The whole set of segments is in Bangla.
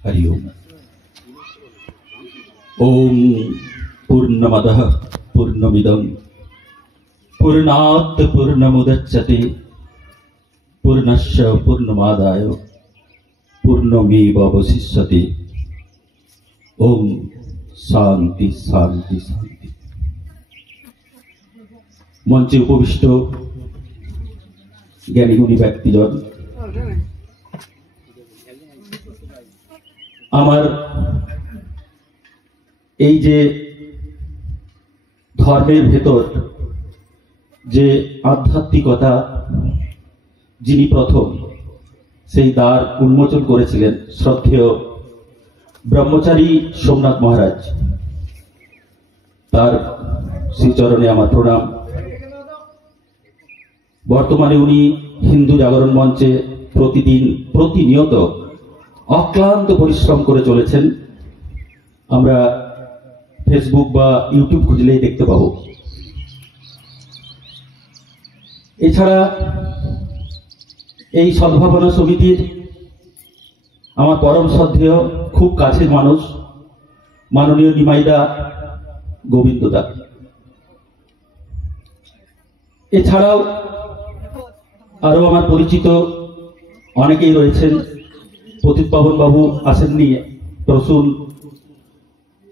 हरि ओम। ओम पूर्णमदः पूर्णमिदं पूर्णात् पूर्णमुदच्यते पूर्णस्य पूर्णमादाय पूर्णमेवावशिष्यते। ओम शांति शांति शांति। मंचे उपविष्ट ज्ञानीगुणी व्यक्तिजन, আমার এই যে ধর্মের ভেতর যে আধ্যাত্মিকতা যিনি প্রথম সেই দ্বার উন্মোচন করেছিলেন শ্রদ্ধেয় ব্রহ্মচারী সোমনাথ মহারাজ, তার শ্রীচরণে আমার প্রণাম। বর্তমানে উনি হিন্দু জাগরণ মঞ্চে প্রতিনিয়ত অক্লান্ত পরিশ্রম করে চলেছেন। আমরা ফেসবুক বা ইউটিউব খুঁজলেই দেখতে পাবো। এছাড়া এই সদ্ভাবনা সমিতির আমার পরম শ্রদ্ধেয় খুব কাছের মানুষ মাননীয় নিমাইদা গোবিন্দদা। এছাড়াও আরো আমার পরিচিত অনেকেই রয়েছেন। পতিত পাবন বাবু আসেননি, প্রসূন,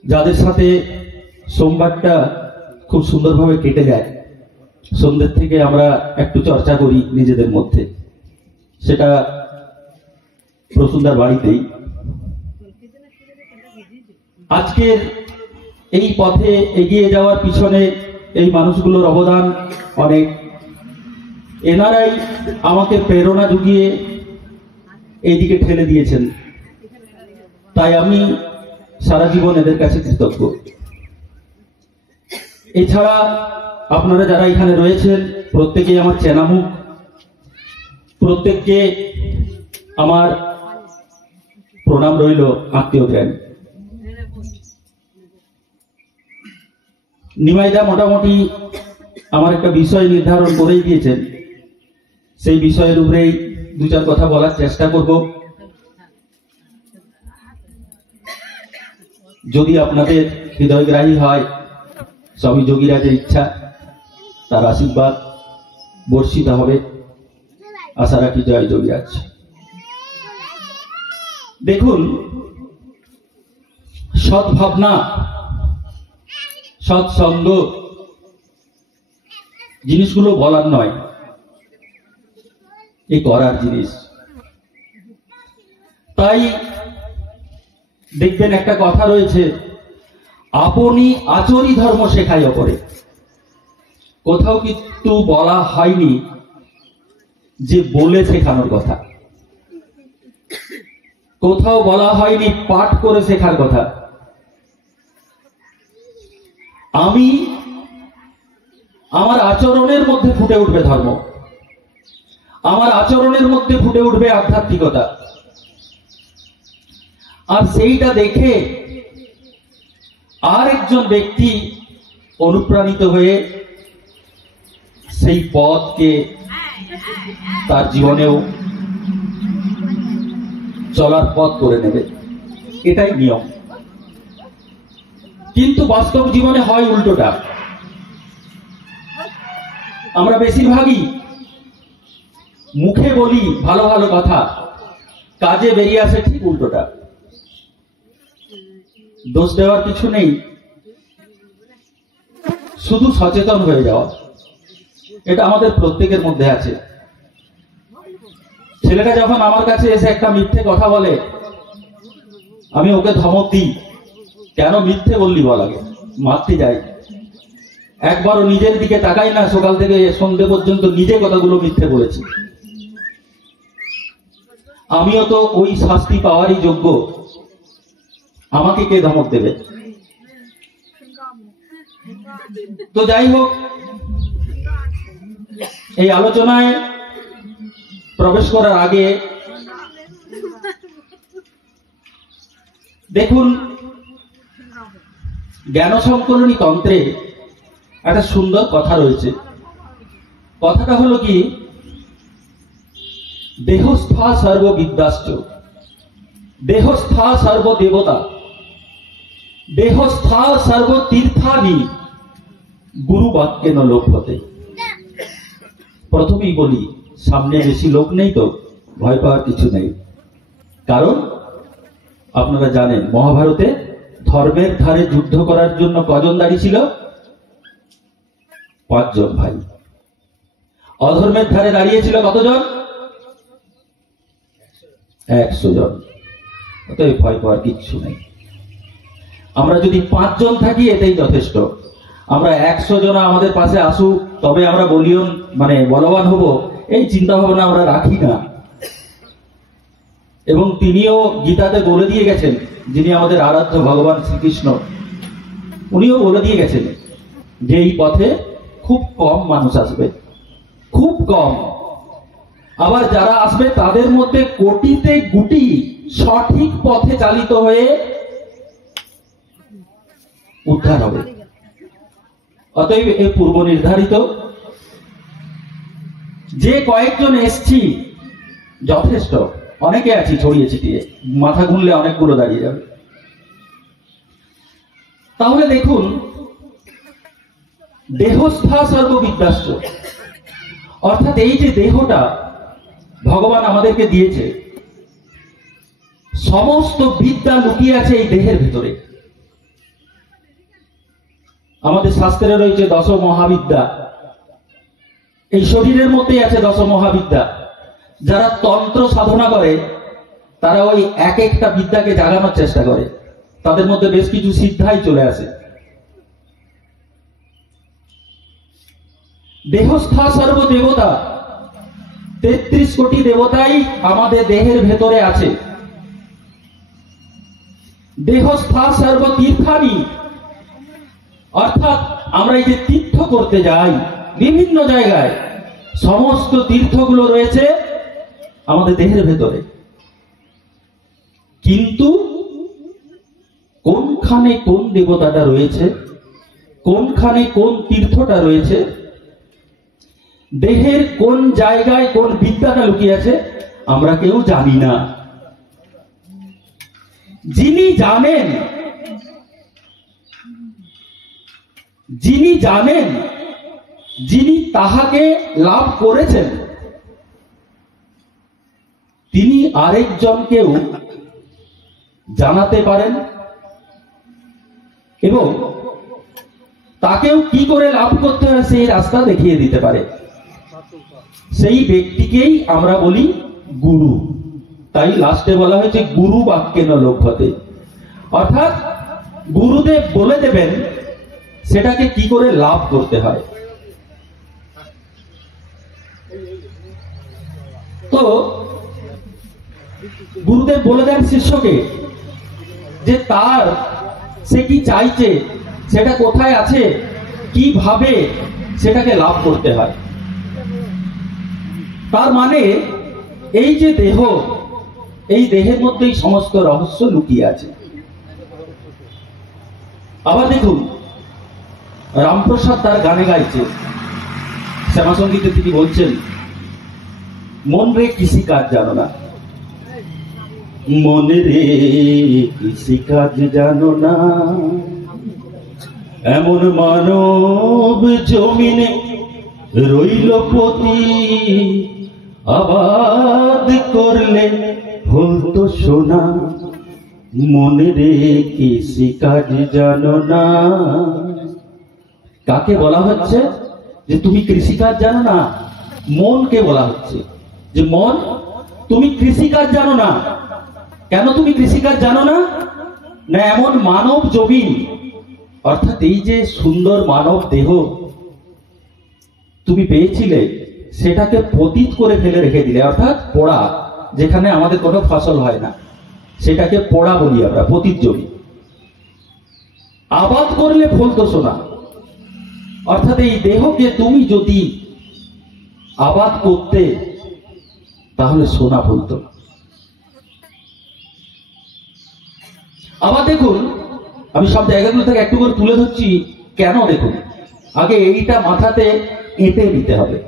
যাদের সাথে সোমবারটা খুব সুন্দরভাবে কেটে যায়। সন্ধ্যের থেকে আমরা একটু চর্চা করি নিজেদের মধ্যে, সেটা প্রসূনদার বাড়িতেই। আজকের এই পথে এগিয়ে যাওয়ার পিছনে এই মানুষগুলোর অবদান অনেক। এনারাই আমাকে প্রেরণা জুগিয়ে এইদিকে ঠেলে দিয়েছেন, তাই আমি সারা জীবন এদের কাছে কৃতজ্ঞ। এছাড়া আপনারা যারা এখানে রয়েছেন প্রত্যেকেই আমার চেনা মুখ, প্রত্যেককে আমার প্রণাম রইল, আত্মীয় জ্ঞান। নিমাইদা মোটামুটি আমার একটা বিষয় নির্ধারণ করেই দিয়েছেন, সেই বিষয়ের উপরেই দু চার কথা বলার চেষ্টা করব। যদি আপনাদের হৃদয়গ্রাহী হয়, স্বামী যোগীরাজের ইচ্ছা, তার আশীর্বাদ বর্ষিত হবে, আশা রাখি। জয় যোগীরাজ। দেখুন, সদ্ভাবনা, সৎসঙ্গ জিনিসগুলো বলার নয়, এই করার জিনিস। তাই দেখবেন একটা কথা রয়েছে, আপনি আচরি ধর্ম শেখাই অপরে। কোথাও কিন্তু বলা হয়নি যে বলে শেখানোর কথা, কোথাও বলা হয়নি পাঠ করে শেখার কথা। আমি আমার আচরণের মধ্যে ফুটে উঠবে ধর্ম, আমার আচরণের মধ্যে ফুটে উঠবে আধ্যাত্মিকতা, আর সেইটা দেখে আর একজন ব্যক্তি অনুপ্রাণিত হয়ে সেই পথকে তার জীবনেও চলার পথ করে নেবে, এটাই নিয়ম। কিন্তু বাস্তব জীবনে হয় উল্টোটা। আমরা বেশিরভাগই মুখে বলি ভালো ভালো কথা, কাজে বেরিয়ে আসে ঠিক উল্টোটা। দোষ দেওয়ার কিছু নেই, শুধু সচেতন হয়ে যাওয়া, এটা আমাদের প্রত্যেকের মধ্যে আছে। ছেলেটা যখন আমার কাছে এসে একটা মিথ্যে কথা বলে, আমি ওকে ধমক দিই, কেন মিথ্যে বললি বল, আগে মারতে যাই। একবারও নিজের দিকে তাকাই না, সকাল থেকে সন্ধ্যে পর্যন্ত নিজে কথাগুলো মিথ্যে বলেছি। আমিও তো ওই শাস্তি পাওয়ারই যোগ্য, আমাকে কে ধমক দেবে? তো যাই হোক, এই আলোচনায় প্রবেশ করার আগে দেখুন, জ্ঞান সংকলনী তন্ত্রে একটা সুন্দর কথা রয়েছে। কথাটা হলো কি, দেহস্থা সর্ববিদ্যাশ্চ দেহস্থা সর্বদেবতা, দেহস্থা সর্বতীর্থানি গুরু বাক্যে ন লভ্যতে। প্রথমেই বলি, সামনে বেশি লোক নেই তো ভয় পাওয়ার কিছু নেই। কারণ আপনারা জানেন মহাভারতে ধর্মের ধারে যুদ্ধ করার জন্য কজন দাঁড়িয়ে ছিল? 5 জন ভাই। অধর্মের ধারে দাঁড়িয়েছিল কতজন? 100 জন। অতএব ভয় পাওয়ার কিচ্ছু নেই। আমরা যদি 5 জন থাকি এটাই যথেষ্ট। আমরা 100 জন আমাদের পাশে আসুক তবে আমরা বলবান হব, এই চিন্তা ভাবনা আমরা রাখি না। এবং তিনিও গীতাতে বলে দিয়ে গেছেন, যিনি আমাদের আরাধ্য ভগবান শ্রীকৃষ্ণ, উনিও বলে দিয়ে গেছেন যে এই পথে খুব কম মানুষ আসবে, খুব কম। আবার যারা আসবে তাদের মধ্যে কোটিতে গুটি সঠিক পথে চালিত হয়ে উদ্ধার হবে। অতএব এ পূর্ব নির্ধারিত। যে কয়েকজন এসছি যথেষ্ট, অনেকে আছি ছড়িয়ে ছিটিয়ে, মাথা গুনলে অনেকগুলো দাঁড়িয়ে যাবে। তাহলে দেখুন, দেহস্থা সর্ববিদ্যাশ্চ, অর্থাৎ এই যে দেহটা ভগবান আমাদেরকে দিয়েছে, সমস্ত বিদ্যা লুকিয়ে আছে এই দেহের ভিতরে। আমাদের শাস্ত্রে রয়েছে 10 মহাবিদ্যা, এই শরীরের মধ্যেই আছে 10 মহাবিদ্যা। যারা তন্ত্র সাধনা করে তারা ওই এক একটা বিদ্যাকে জাগানোর চেষ্টা করে, তাদের মধ্যে বেশ কিছু সিদ্ধাই চলে আসে। দেহস্থা সর্বদেবতা, 33 কোটি দেবতাই আমাদের দেহের ভেতরে আছে। দেহস্থা সর্বতীর্থানি, অর্থাৎ আমরা এই যে তীর্থ করতে যাই বিভিন্ন জায়গায়, সমস্ত তীর্থগুলো রয়েছে আমাদের দেহের ভেতরে। কিন্তু কোনখানে কোন দেবতাটা রয়েছে, কোনখানে কোন তীর্থটা রয়েছে, দেহের কোন জায়গায় কোন বিদ্যাটা লুকিয়ে আছে আমরা কেউ জানি না। যিনি জানেন, যিনি জানেন, যিনি তাহাকে লাভ করেছেন, তিনি আরেকজনকেও জানাতে পারেন এবং তাকেও কি করে লাভ করতে হয় সেই রাস্তা দেখিয়ে দিতে পারে। সেই ব্যক্তিকেই আমরা বলি গুরু। তাই লাস্টে বলা হয়েছে গুরু বাক্যে ন লভ্যতে, অর্থাৎ গুরুদেব বলে দেবেন সেটাকে কি করে লাভ করতে হয়। তো গুরুদেব বলে দেন শিষ্যকে যে তার সে কি চাইছে, সেটা কোথায় আছে, কিভাবে সেটাকে লাভ করতে হয়। তার মানে এই যে দেহ, এই দেহের মধ্যেই সমস্ত রহস্য লুকিয়ে আছে। আবার দেখুন, রামপ্রসাদ তার গানে গাইছে, শ্যামা সঙ্গীতে তিনি বলছেন, মন রে কিসি কাজ জানো না, মন রে কিসি কাজ জানো না, এমন মানব জমিনে রইল পতি, আবাদ করলে হতো সোনা, মনে রে কিসি কাজ জানো না। কাকে বলা হচ্ছে যে তুমি কৃষিকাজ জানো না? মনকে বলা হচ্ছে যে মন, তুমি কৃষিকাজ জানো না। কেন তুমি কৃষিকাজ জানো না? না এমন মানব জমিন, অর্থাৎ এই যে সুন্দর মানব দেহ তুমি পেয়েছিলে, সেটাকে পতিত করে ফেলে রেখে দিলে, অর্থাৎ পোড়া, যেখানে আমাদের কোনো ফসল হয় না সেটাকে পোড়া বলি আমরা, পতিত জমি। আবাদ করলে ফলতো সোনা, অর্থাৎ এই দেহকে তুমি যদি আবাদ করতে তাহলে সোনা ফলতো। আবার দেখুন, আমি সব জায়গাগুলো থেকে একটু করে তুলে ধরছি কেন, দেখুন আগে এইটা মাথাতে এঁটে নিতে হবে।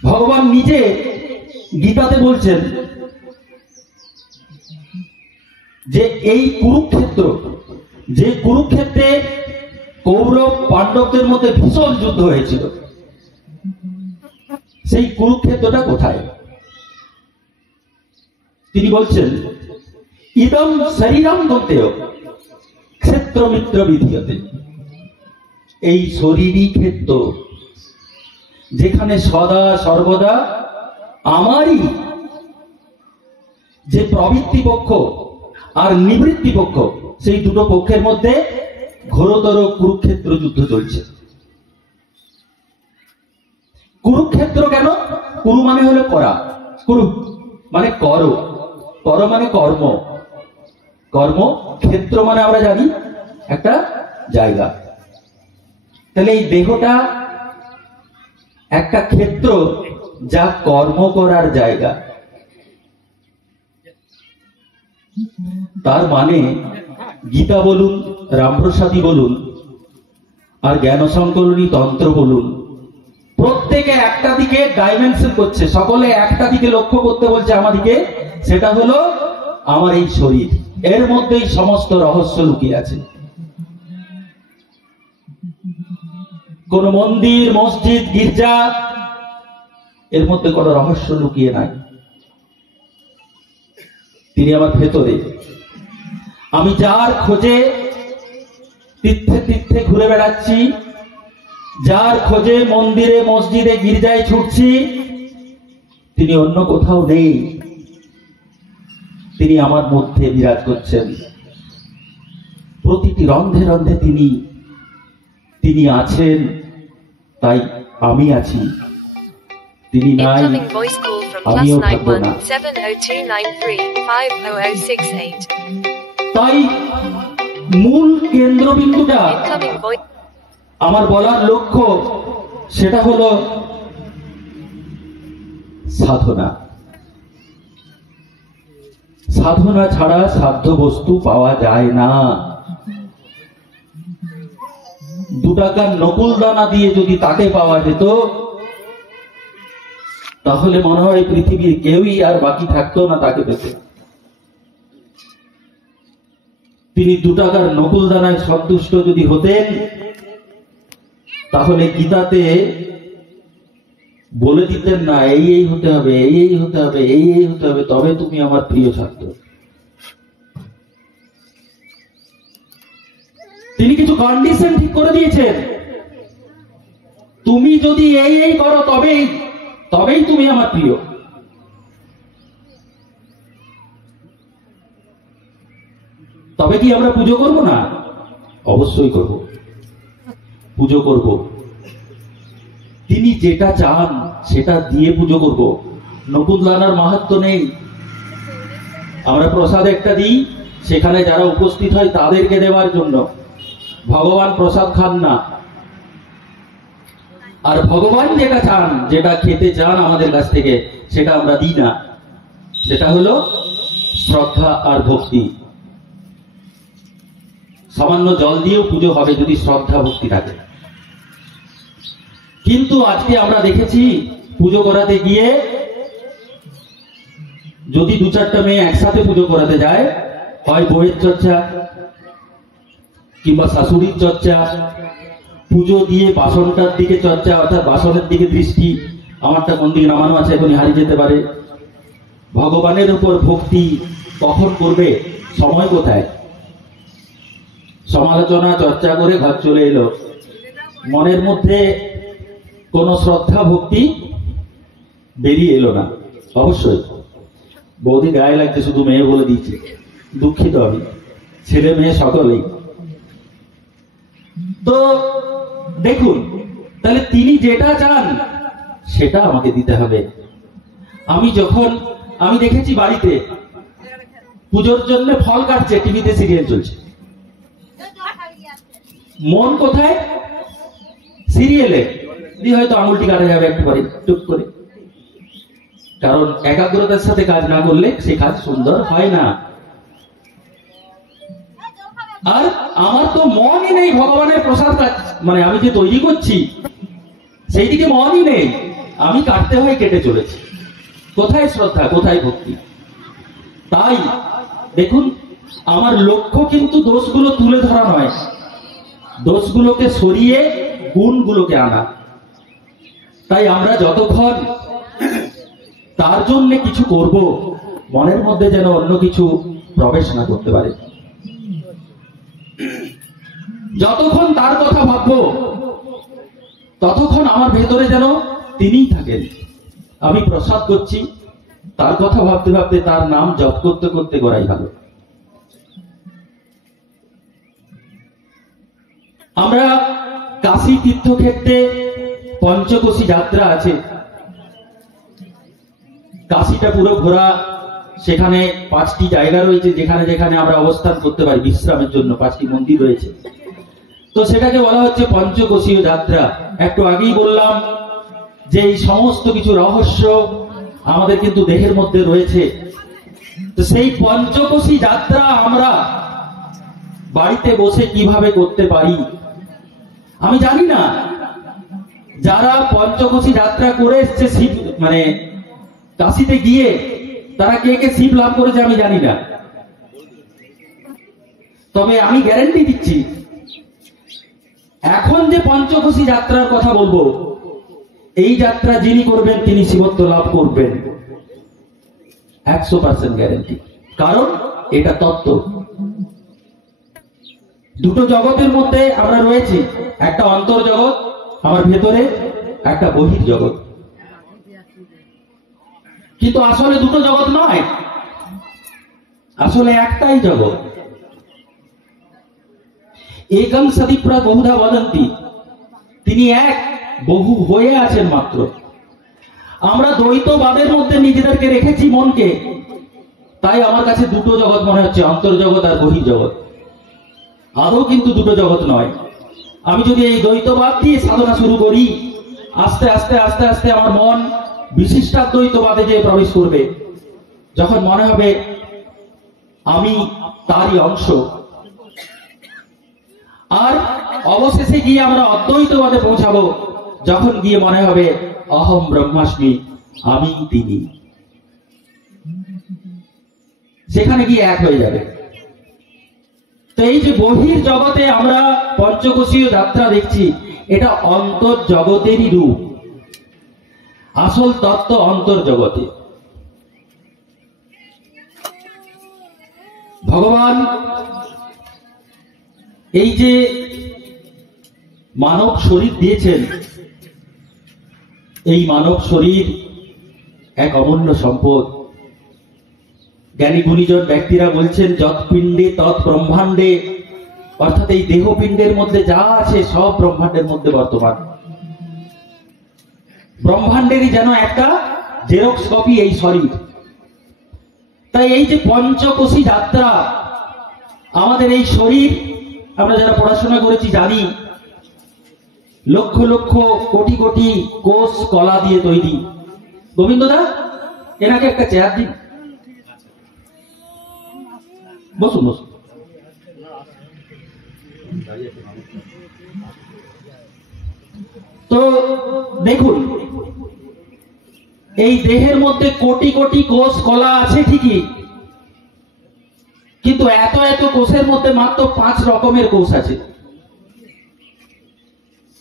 ভগবান নিজে গীতাতে বলছেন যে এই কুরুক্ষেত্র, যে কুরুক্ষেত্রে কৌরব পাণ্ডবদের মধ্যে ভীষণ যুদ্ধ হয়েছিল, সেই কুরুক্ষেত্রটা কোথায়? তিনি বলছেন ইদম শরীরম দন্তেয় ক্ষেত্র মিত্র বিধীয়তে। এই শরীরই ক্ষেত্র, যেখানে সদা সর্বদা আমারই যে প্রবৃত্তি পক্ষ আর নিবৃত্তি পক্ষ, সেই দুটো পক্ষের মধ্যে ঘোরতর কুরুক্ষেত্র যুদ্ধ চলছে। কুরুক্ষেত্র কেন? কুরু মানে হলো করা, কুরু মানে করো, কর মানে কর্ম, কর্ম, ক্ষেত্র মানে আমরা জানি একটা জায়গা। তাহলে এই দেহটা একটা ক্ষেত্র, যা কর্ম করার জায়গা। তার মানে গীতা বলুন, রামপ্রসাদী বলুন, আর জ্ঞান সংকলনী তন্ত্র বলুন, প্রত্যেকে একটা দিকে ডাইমেনশন করছে, সকলে একটা দিকে লক্ষ্য করতে বলছে আমাদিকে, সেটা হলো আমার এই শরীর। এর মধ্যেই সমস্ত রহস্য লুকিয়ে আছে। কোন মন্দির, মসজিদ, গির্জা, এর মধ্যে কোনো রহস্য লুকিয়ে নাই। তিনি আমার ভেতরে। আমি যার খোঁজে তীর্থে তীর্থে ঘুরে বেড়াচ্ছি, যার খোঁজে মন্দিরে, মসজিদে, গির্জায় ছুটছি, তিনি অন্য কোথাও নেই, তিনি আমার মধ্যে বিরাজ করছেন। প্রতিটি রন্ধে রন্ধে তিনি আছেন, তাই আমি আছি। তিনি নাই, আমিও থাকবো না। তাই মূল কেন্দ্রবিন্দুটা, আমার বলার লক্ষ্য, সেটা হলো সাধনা। সাধনা ছাড়া সাধ্য বস্তু পাওয়া যায় না। 2 টাকার নকুল দানা দিয়ে যদি তাকে পাওয়া যেত, তাহলে মনে হয় পৃথিবীর কেউই আর বাকি থাকতো না তাকে পেতে। তিনি 2 টাকার নকুল দানায় সন্তুষ্ট যদি হতেন, তাহলে গীতাতে বলে দিতেন না এই হতে হবে, এই হতে হবে, এই হতে হবে, তবে তুমি আমার প্রিয় ছাত্র। তিনি কিছু কন্ডিশন ঠিক করে দিয়েছেন, তুমি যদি এই করো তবেই তুমি আমার প্রিয়। তবে কি আমরা পুজো করব না? অবশ্যই করব, পুজো করব। তিনি যেটা চান সেটা দিয়ে পুজো করব। নকুল দানার মাহাত্ম্য নেই। আমরা প্রসাদ একটা দিই, সেখানে যারা উপস্থিত হয় তাদেরকে দেওয়ার জন্য। ভগবান প্রসাদ খান না। আর ভগবান যেটা চান, যেটা খেতে চান আমাদের কাছ থেকে, সেটা আমরা দিই না। সেটা হলো শ্রদ্ধা আর ভক্তি। সামান্য জল দিয়েও পুজো হবে যদি শ্রদ্ধা ভক্তি থাকে। কিন্তু আজকে আমরা দেখেছি, পুজো করাতে গিয়ে যদি 2-4টা মেয়ে একসাথে পুজো করাতে যায়, হয় বইয়ের চর্চা কিংবা শাশুড়ির চর্চা, পুজো দিয়ে বাসনটার দিকে চর্চা, অর্থাৎ বাসনের দিকে দৃষ্টি, আমারটা কোন দিকে নামানো আছে এখনই হারিয়ে যেতে পারে। ভগবানের উপর ভক্তি কখন করবে? সময় কোথায়? সমালোচনা চর্চা করে ঘর চলে এলো, মনের মধ্যে কোন শ্রদ্ধা ভক্তি বেরিয়ে এলো না। অবশ্যই বৌদি গায়ে লাগছে, শুধু মেয়ে বলে দিচ্ছে, দুঃখিত আমি, ছেলে মেয়ে সকলেই। তো দেখুন, তাহলে তিনি যেটা চান সেটা আমাকে দিতে হবে। আমি দেখেছি বাড়িতে পুজোর জন্য ফল কাটছে, টিভিতে সিরিয়াল চলছে, মন কোথায়? সিরিয়ালে। দিয়ে হয়তো আঙুলটি কাটা যাবে একবারে টুক করে, কারণ একাগ্রতার সাথে কাজ না করলে সে কাজ সুন্দর হয় না। আর আমার তো মনই নেই ভগবানের প্রসাদ, মানে আমি যে তৈরি করছি সেই দিকে মনই নেই, আমি কাটতে হয় কেটে চলেছি। কোথায় শ্রদ্ধা, কোথায় ভক্তি? তাই দেখুন, আমার লক্ষ্য কিন্তু দোষগুলো তুলে ধরা নয়, দোষগুলোকে সরিয়ে গুণগুলোকে আনা। তাই আমরা যতক্ষণ তার জন্য কিছু করব, মনের মধ্যে যেন অন্য কিছু প্রবেশ না করতে পারে। যতক্ষণ তার কথা ভাববো, ততক্ষণ আমার ভেতরে যেন তিনিই থাকেন। আমি প্রসাদ করছি, তার কথা ভাবতে ভাবতে, তার নাম জপ করতে করতে গড়াই ভালো। আমরা কাশী তীর্থক্ষেত্রে পঞ্চকোশী যাত্রা আছে, কাশীটা পুরো ঘোরা, সেখানে 5টি জায়গা রয়েছে যেখানে যেখানে আমরা অবস্থান করতে পারি বিশ্রামের জন্য, 5টি মন্দির রয়েছে। তো সেটাকে বলা হচ্ছে পঞ্চকোশীয় যাত্রা। একটু আগেই বললাম যে এই সমস্ত কিছু রহস্য আমাদের কিন্তু দেহের মধ্যে রয়েছে। তো সেই পঞ্চকোশী যাত্রা আমরা বাড়িতে বসে কিভাবে করতে পারি আমি জানি না। যারা পঞ্চকোশী যাত্রা করে এসছে শিব মানে কাশীতে গিয়ে, তারা কে কে শিব লাভ করেছে আমি জানি না, তবে আমি গ্যারান্টি দিচ্ছি এখন যে পঞ্চকোশী যাত্রার কথা বলবো, এই যাত্রা যিনি করবেন তিনি শিবত্ব লাভ করবেন, 100% গ্যারান্টি। কারণ এটা তত্ত্ব। দুটো জগতের মধ্যে আমরা রয়েছি, একটা অন্তর্জগৎ আমার ভেতরে, একটা বহির জগৎ। কিন্তু আসলে দুটো জগৎ নয়, আসলে একটাই জগৎ। একং সদীপ্রা বহুধা বদন্তি, তিনি এক, বহু হয়ে আছেন মাত্র। আমরা দ্বৈতবাদের মধ্যে নিজেদেরকে রেখেছি মনকে, তাই আমার কাছে দুটো জগৎ মনে হচ্ছে, অন্তর্জগৎ আর বহির্জগৎ। আদৌ কিন্তু দুটো জগৎ নয়। আমি যদি এই দ্বৈতবাদ দিয়ে সাধনা শুরু করি, আস্তে আস্তে আস্তে আস্তে আমার মন বিশিষ্টাদ্বৈতবাদে যে প্রবেশ করবে, যখন মনে হবে আমি তারই অংশ, আর অবশেষে গিয়ে আমরা অদ্বৈতবাদে পৌঁছাবো, যখন গিয়ে মনে হবে অহম ব্রহ্মাস্মি, আমি তিনি। সেখানে গিয়ে এক হয়ে যাবে। তো এই যে বহির জগতে আমরা পঞ্চকোশীয় যাত্রা দেখছি, এটা অন্তর্জগতেরই রূপ। আসল তত্ত্ব অন্তর্জগতে। ভগবান এই যে মানব শরীর দিয়েছেন, এই মানব শরীর এক অমূল্য সম্পদ। জ্ঞানী গুণীজন ব্যক্তিরা বলছেন যৎ পিণ্ডে তৎ ব্রহ্মাণ্ডে, অর্থাৎ এই দেহ পিণ্ডের মধ্যে যা আছে সব ব্রহ্মাণ্ডের মধ্যে বর্তমান। ব্রহ্মাণ্ডেরই যেন একটা জেরক্স কপি এই শরীর। তাই এই যে পঞ্চকোশী যাত্রা, আমাদের এই শরীর, আমরা যারা পড়াশোনা করেছি জানি, লক্ষ লক্ষ কোটি কোটি কোষ কলা দিয়ে তৈরি। গোবিন্দদা, এনাকে একটা চেয়ার দিন, বসুন বসুন। তো দেখুন, এই দেহের মধ্যে কোটি কোটি কোষ কলা আছে ঠিকই, কিন্তু এত এত কোষের মধ্যে মাত্র 5 রকমের কোষ আছে।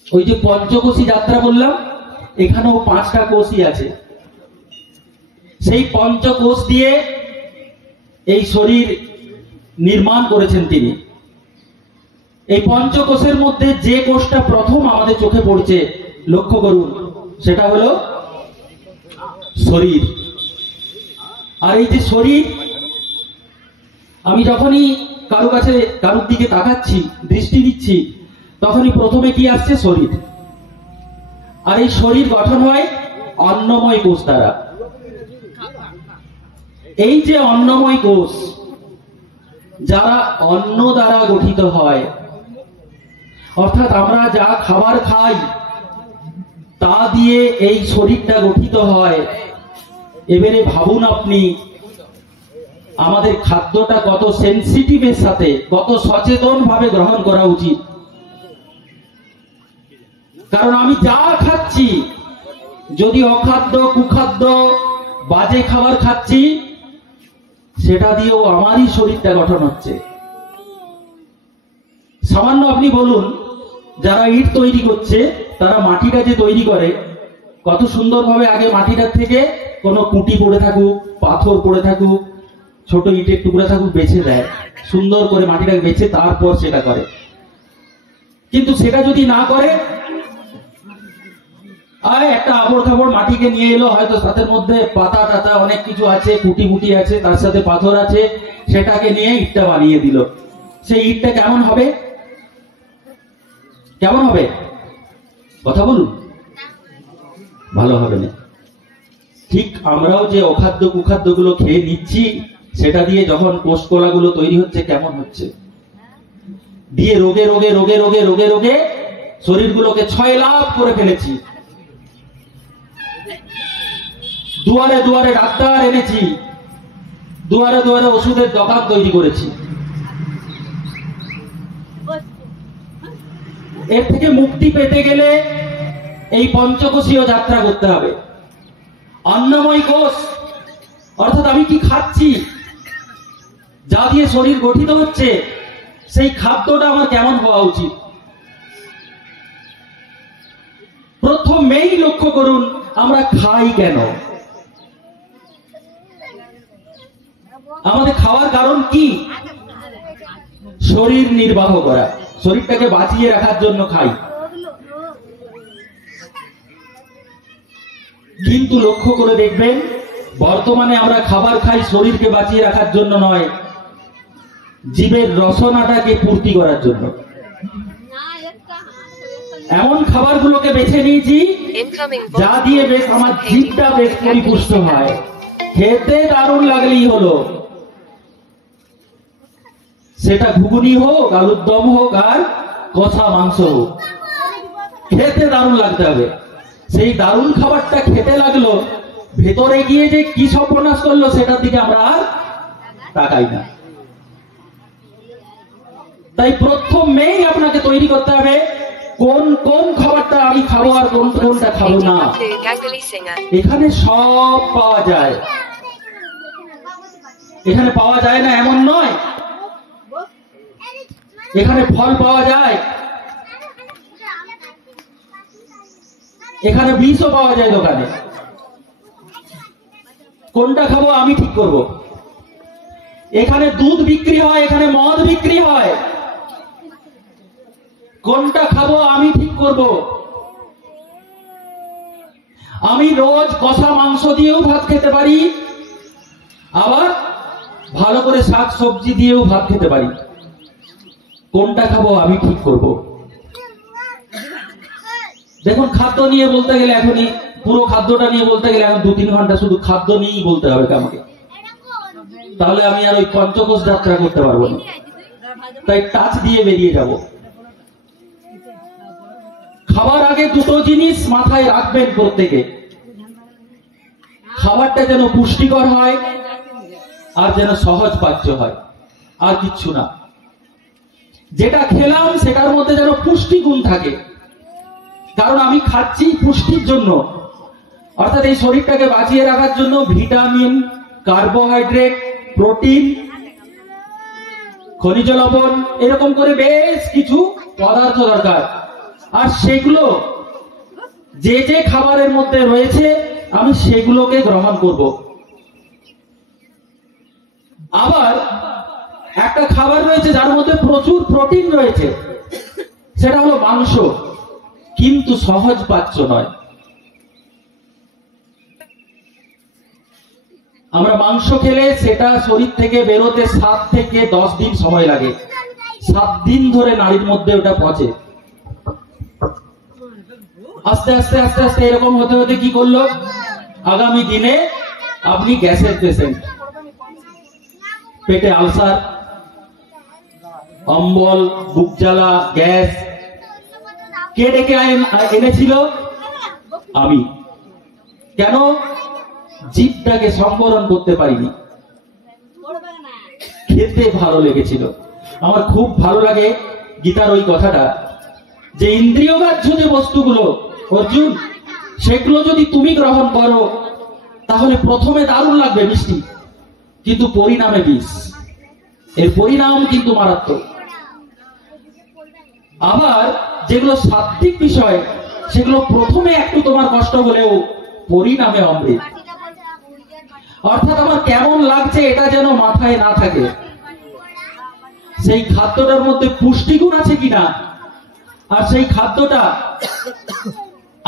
ওই যে পঞ্চকোশী যাত্রা বললাম, এখানেও 5টা কোষই আছে। সেই পঞ্চকোষ দিয়ে এই শরীর নির্মাণ করেছেন তিনি। এই পঞ্চকোষের মধ্যে যে কোষটা প্রথম আমাদের চোখে পড়ছে, লক্ষ্য করুন, সেটা হলো শরীর। আর এই যে শরীর, আমি যখনই কারো কাছে কারোর দিকে তাকাচ্ছি, দৃষ্টি দিচ্ছি, তখনই প্রথমে কি আসছে? শরীর। আর এই শরীর গঠন হয় অন্নময় কোষ দ্বারা। এই যে অন্নময় কোষ, যারা অন্ন দ্বারা গঠিত হয়, অর্থাৎ আমরা যা খাবার খাই তা দিয়ে এই শরীরটা গঠিত হয়। এবারে ভাবুন আপনি, আমাদের খাদ্যটা কত সেনসিটিভের সাথে, কত সচেতন ভাবে গ্রহণ করা উচিত। কারণ আমি যা খাচ্ছি, যদি অখাদ্য কুখাদ্য বাজে খাবার খাচ্ছি, সেটা দিয়েও আমারই শরীরটা গঠন হচ্ছে। সামান্য আপনি বলুন, যারা ইট তৈরি করছে তারা মাটিটা যে তৈরি করে কত সুন্দরভাবে, আগে মাটিটার থেকে কোনো কুটি পড়ে থাকুক, পাথর পড়ে থাকুক, ছোট ইটের টুকরা থাকুক, বেছে দেয়, সুন্দর করে মাটিটাকে বেছে তারপর সেটা করে। কিন্তু সেটা যদি না করে, আর একটা আবড় খাবড় মাটিকে নিয়ে এলো, হয়তো সাথের মধ্যে পাতা টাতা অনেক কিছু আছে, কুটি মুটি আছে, তার সাথে পাথর আছে, সেটাকে নিয়ে ইটটা বানিয়ে দিল। সেই ইটটা কেমন হবে? কেমন হবে? কথা বলুন। ভালো হবে না। ঠিক আমরাও যে অখাদ্য কুখাদ্য গুলো খেয়ে নিচ্ছি, সেটা দিয়ে যখন কোষকলা গুলো তৈরি হচ্ছে, কেমন হচ্ছে, দিয়ে রোগে রোগে রোগে রোগে রোগে রোগে শরীরগুলোকে ছয় লাভ করে ফেলেছি। দুয়ারে দুয়ারে ডাক্তার এনেছি, দুয়ারে দুয়ারে ওষুধের দোকান তৈরি করেছি। এর থেকে মুক্তি পেতে গেলে এই পঞ্চকোষীয় যাত্রা করতে হবে। অন্নময় কোষ অর্থাৎ আমি কি খাচ্ছি, যা দিয়ে শরীর গঠিত হচ্ছে, সেই খাদ্যটা আমার কেমন হওয়া উচিত। প্রথমেই লক্ষ্য করুন আমরা খাই কেন, আমাদের খাওয়ার কারণ কি? শরীর নির্বাহ করা, শরীরটাকে বাঁচিয়ে রাখার জন্য খাই। কিন্তু লক্ষ্য করে দেখবেন বর্তমানে আমরা খাবার খাই শরীরকে বাঁচিয়ে রাখার জন্য নয়, জীবের রসনাটাকে পূর্তি করার জন্য। এমন খাবারগুলোকে বেছে নিয়েছি যা দিয়ে বেশ আমার জীবটা বেশ পরিপুষ্ট হয়, খেতে দারুণ লাগলেই হলো। সেটা ঘুগনি হোক, আলুর দম হোক, আর কষা মাংস হোক, খেতে দারুণ লাগতে হবে। সেই দারুণ খাবারটা খেতে লাগলো, ভেতরে গিয়ে যে কি সর্বনাশ করলো সেটার দিকে আমরা আর তাকাই না। তাই প্রথমেই আপনাকে তৈরি করতে হবে কোন কোন খাবারটা আমি খাবো আর কোন কোনটা খাবো না। এখানে সব পাওয়া যায়, এখানে পাওয়া যায় না এমন নয়। এখানে ফল পাওয়া যায়, এখানে বিষও পাওয়া যায় দোকানে। কোনটা খাবো আমি ঠিক করব। এখানে দুধ বিক্রি হয়, এখানে মদ বিক্রি হয়, কোনটা খাবো আমি ঠিক করব। আমি রোজ কষা মাংস দিয়েও ভাত খেতে পারি, আবার ভালো করে শাক সবজি দিয়েও ভাত খেতে পারি। কোনটা খাবো আমি ঠিক করব। দেখুন, খাদ্য নিয়ে বলতে গেলে এখনই পুরো খাদ্যটা নিয়ে বলতে গেলে এখন 2-3 ঘন্টা শুধু খাদ্য নিয়েই বলতে হবে আমাকে, তাহলে আমি আর ওই পঞ্চকোষ যাত্রা করতে পারবো না। তাই টাচ দিয়ে বেরিয়ে যাব। খাবার আগে দুটো জিনিস মাথায় রাখবেন প্রত্যেকে, খাবারটা যেন পুষ্টিকর হয় আর যেন সহজ পাচ্য হয়, আর কিচ্ছু না। যেটা খেলাম সেটার মধ্যে যেন পুষ্টিগুণ থাকে, কারণ আমি খাচ্ছি পুষ্টির জন্য, অর্থাৎ এই শরীরটাকে বাঁচিয়ে রাখার জন্য ভিটামিন, কার্বোহাইড্রেট, প্রোটিন, খনিজ লবণ, এরকম করে বেশ কিছু পদার্থ দরকার। আর সেগুলো যে যে খাবারের মধ্যে রয়েছে আমি সেগুলোকে গ্রহণ করব। আবার একটা খাবার রয়েছে যার মধ্যে প্রচুর প্রোটিন রয়েছে, সেটা হলো মাংস, কিন্তু সহজ পাচ্য নয়। আমরা মাংস খেলে সেটা শরীর থেকে বেরোতে 7 থেকে 10 দিন সময় লাগে। 7 দিন ধরে নাড়ির মধ্যে ওটা পচে। আস্তে আস্তে আস্তে আস্তে এরকম হতে হতে কি করলো, আগামী দিনে আপনি গ্যাসের পেশেন্ট, পেটে আলসার, অম্বল, বুক জ্বালা, গ্যাস। কে ডেকে এনেছিল? আমি। কেন? জীবটাকে সম্বরণ করতে পারিনি। খেতে ভালো লেগেছিল। আমার খুব ভালো লাগে গীতার ওই কথাটা, যে ইন্দ্রিয়গ্রাহ্য যে বস্তুগুলো অর্জুন, সেগুলো যদি তুমি গ্রহণ করো তাহলে প্রথমে দারুণ লাগবে মিষ্টি, কিন্তু পরিণামে বিষ। এর পরিণাম কিন্তু মারাত্মক। আবার যেগুলো সাত্ত্বিক বিষয় সেগুলো প্রথমে একটু তোমার কষ্ট হলেও পরিণামে অমৃত। অর্থাৎ আমার কেমন লাগছে এটা যেন মাথায় না থাকে, সেই খাদ্যটার মধ্যে পুষ্টিগুণ আছে কিনা, আর সেই খাদ্যটা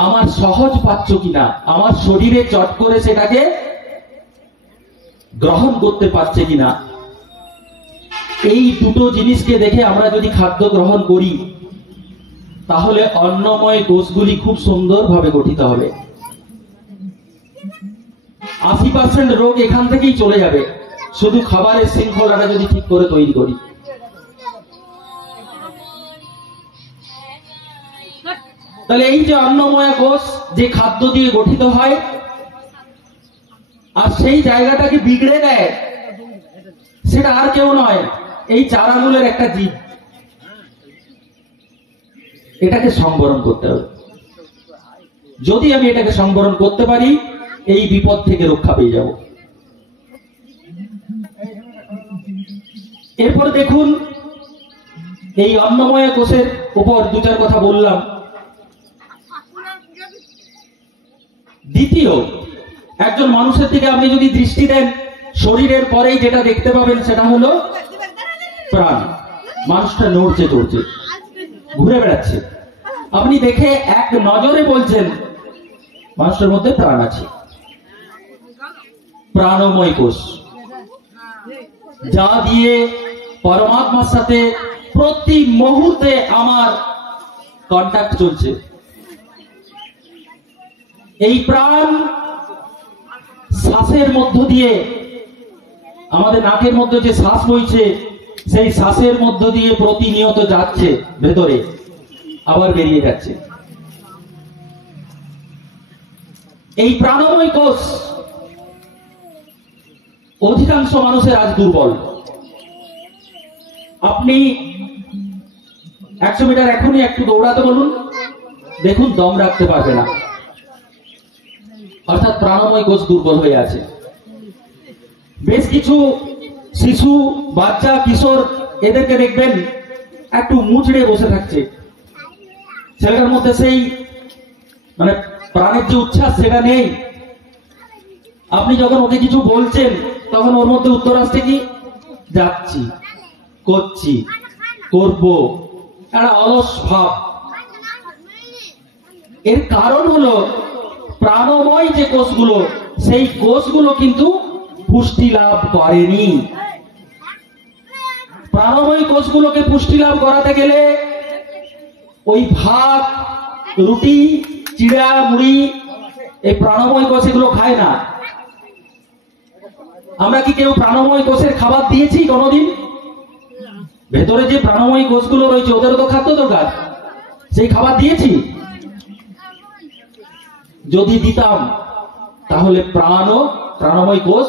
আমার সহজ পাচ্ছ কিনা, আমার শরীরে চট করে সেটাকে গ্রহণ করতে পারছে কিনা। এই দুটো জিনিসকে দেখে আমরা যদি খাদ্য গ্রহণ করি তাহলে অন্নময় কোষগুলি খুব সুন্দরভাবে গঠিত হবে। 80% রোগ এখান থেকেই চলে যাবে, শুধু খাবারের শৃঙ্খলাটা যদি ঠিক করে তৈরি করি। তাহলে এই যে অন্নময় কোষ যে খাদ্য দিয়ে গঠিত হয়, আর সেই জায়গাটাকে বিগড়ে দেয়, সেটা আর কেউ নয়, এই চারাগুলোর একটা জীব। এটাকে সংবরণ করতে হবে। যদি আমি এটাকে সংবরণ করতে পারি, এই বিপদ থেকে রক্ষা পেয়ে যাব। এরপর দেখুন, এই অন্নময় কোষের উপর দু চার কথা বললাম। দ্বিতীয়, একজন মানুষের দিকে আপনি যদি দৃষ্টি দেন, শরীরের পরেই যেটা দেখতে পাবেন সেটা হলো প্রাণ। মানুষটা নড়ছে চড়ছে, ঘুরে বেড়াচ্ছে। আপনি দেখে এক নজরে বলছেন মানুষটার মধ্যে প্রাণ আছে। প্রাণময় কোষ, যা দিয়ে পরমাত্মার সাথে প্রতি মুহূর্তে আমার কন্ট্যাক্ট চলছে। এই প্রাণ শ্বাসের মধ্য দিয়ে, আমাদের নাকের মধ্যে যে শ্বাস বইছে, সেই শ্বাসের মধ্য দিয়ে প্রতিনিয়ত যাচ্ছে ভেতরে, আবার বেরিয়ে যাচ্ছে। এই প্রাণময় কোষ অধিকাংশ মানুষের আজ দুর্বল। আপনি 100 মিটার এখনই একটু দৌড়াতে বলুন, দেখুন দম রাখতে পারবে না। অর্থাৎ প্রাণময় কোষ দুর্বল হয়ে আছে। বেশ কিছু শিশু, বাচ্চা, কিশোর, এদেরকে দেখবেন একটু মুচড়ে বসে থাকছে। ছেলেটার মধ্যে সেই মানে প্রাণের যে উচ্ছ্বাস সেটা নেই। আপনি যখন ওকে কিছু বলছেন তখন ওর মধ্যে উত্তর আসছে কি, যাচ্ছি, করছি, করব, একটা অলস ভাব। এর কারণ হলো প্রাণময় যে কোষগুলো, সেই কোষগুলো কিন্তু পুষ্টি লাভ করেনি। প্রাণময় কোষগুলোকে পুষ্টি লাভ করাতে গেলে ওই ভাত, রুটি, চিড়া, মুড়ি, এই প্রাণময় কোষ এগুলো খায় না। আমরা কি কেউ প্রাণময় কোষের খাবার দিয়েছি কোনোদিন? ভেতরে যে প্রাণময় কোষগুলো রয়েছে ওদেরও তো খাদ্য দরকার, সেই খাবার দিয়েছি? যদি দিতাম তাহলে প্রাণময় কোষ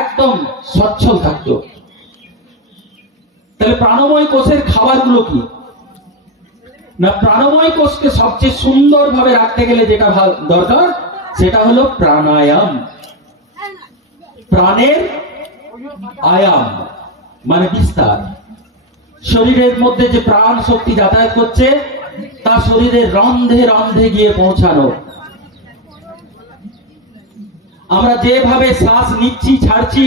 একদম সচ্ছল থাকত। তাহলে প্রাণময় কোষের খাবারগুলো কি না? প্রাণময় কোষকে সবচেয়ে সুন্দরভাবে রাখতে গেলে যেটা দরকার সেটা হলো প্রাণায়াম। প্রাণের আয়াম মানে বিস্তার। শরীরের মধ্যে যে প্রাণ শক্তি যাতায়াত করছে তা শরীরের রন্ধে রন্ধে গিয়ে পৌঁছানো। আমরা যেভাবে শ্বাস নিচ্ছি ছাড়ছি,